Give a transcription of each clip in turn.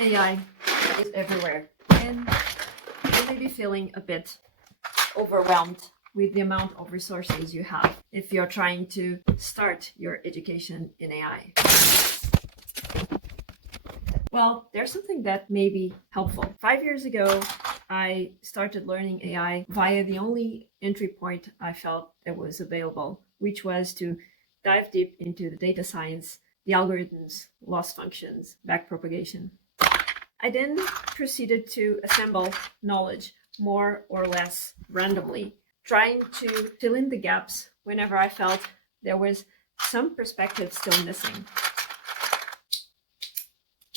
AI is everywhere, and you may be feeling a bit overwhelmed with the amount of resources you have if you're trying to start your education in AI. Well, there's something that may be helpful. 5 years ago, I started learning AI via the only entry point I felt that was available, which was to dive deep into the data science, the algorithms, loss functions, backpropagation. I then proceeded to assemble knowledge more or less randomly, trying to fill in the gaps whenever I felt there was some perspective still missing.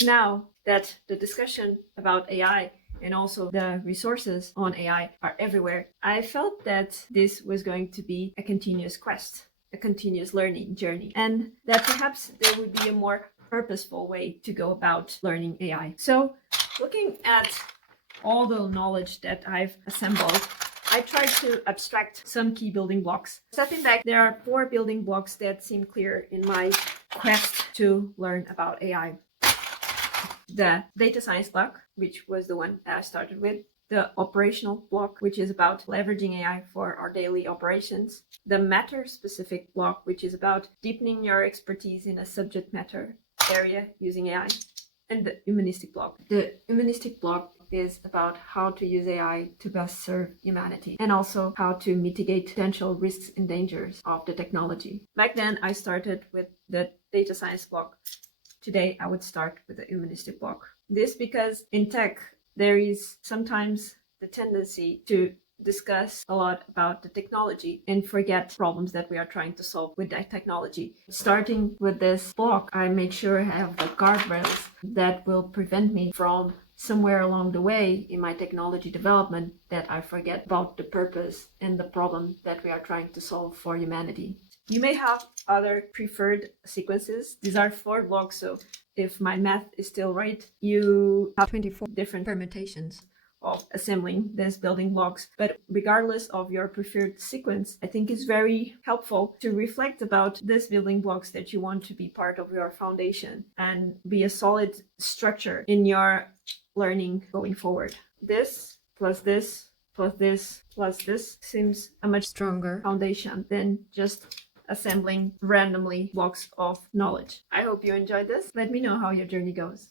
Now that the discussion about AI and also the resources on AI are everywhere, I felt that this was going to be a continuous quest, a continuous learning journey, and that perhaps there would be a more purposeful way to go about learning AI. So looking at all the knowledge that I've assembled, I tried to abstract some key building blocks. Stepping back, there are 4 building blocks that seem clear in my quest to learn about AI. The data science block, which was the one that I started with. The operational block, which is about leveraging AI for our daily operations. The matter-specific block, which is about deepening your expertise in a subject matter area using AI. And the humanistic block. The humanistic block is about how to use AI to best serve humanity and also how to mitigate potential risks and dangers of the technology. Back then, I started with the data science block. Today, I would start with the humanistic block. This because in tech, there is sometimes the tendency to discuss a lot about the technology and forget problems that we are trying to solve with that technology. Starting with this block, I make sure I have the guardrails that will prevent me from somewhere along the way in my technology development that I forget about the purpose and the problem that we are trying to solve for humanity. You may have other preferred sequences. These are 4 blocks, so if my math is still right, you have 24 different permutations of assembling these building blocks. But regardless of your preferred sequence, I think it's very helpful to reflect about these building blocks that you want to be part of your foundation and be a solid structure in your learning going forward. This plus this plus this plus this seems a much stronger foundation than just assembling randomly blocks of knowledge. I hope you enjoyed this. Let me know how your journey goes.